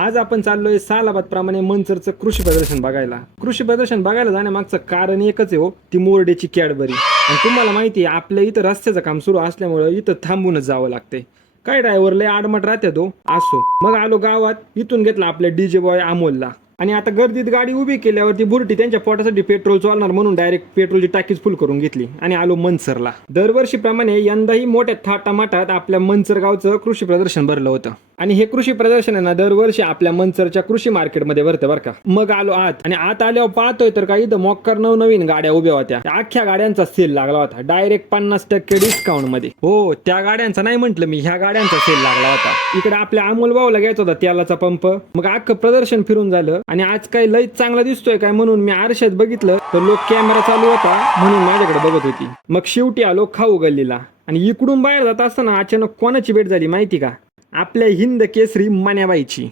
आज आपण चाललोय सालाबाद प्रमाणे मंचरचं कृषी प्रदर्शन बघायला. कृषी प्रदर्शन बघायला जाण्यामागचं कारण एकच आहे हो, ती मोरडेची कॅडबरी. आणि तुम्हाला माहिती आहे आपल्या इथं रस्त्याचं काम सुरू असल्यामुळं इथं थांबूनच जावं लागतंय. काय ड्रायव्हर लय आडमट राहते तो असो. मग आलो गावात, इथून घेतला आपल्या डीजे बॉय अमोलला. आणि आता गर्दीत गाडी उभी केल्यावरती बुरटी त्यांच्या पोटासाठी पेट्रोल चालणार म्हणून डायरेक्ट पेट्रोलची टाकीच फुल करून घेतली आणि आलो मंचरला. दरवर्षीप्रमाणे यंदाही मोठ्या थाटामाटात आपल्या मंचर गावचं कृषी प्रदर्शन भरलं होतं. आणि हे कृषी प्रदर्शन आहे ना दरवर्षी आपल्या मंचरच्या कृषी मार्केटमध्ये भरतं बरं का. मग आलो आत आणि आत आल्यावर पाहतोय तर काही इथं मॉक्कर नवनवीन गाड्या उभ्या होत्या. अख्ख्या गाड्यांचा सेल लागला होता डायरेक्ट 50% डिस्काउंट मध्ये. हो, त्या गाड्यांचा नाही म्हटलं मी, ह्या गाड्यांचा सेल लागला होता. इकडे आपल्या अमोल भाऊला घ्यायचा होता तेलाचा पंप. मग अख्खं प्रदर्शन फिरून झालं आणि आज काही लईच चांगला दिसतोय काय म्हणून मी आरशात बघितलं तर लोक कॅमेरा चालू होता म्हणून माझ्याकडे बघत होती. मग शेवटी आलो खाऊ गल्लीला आणि इकडून बाहेर जात असताना अचानक कोणाची भेट झाली माहिती का? आपल्या हिंद केसरी मान्याबाईची.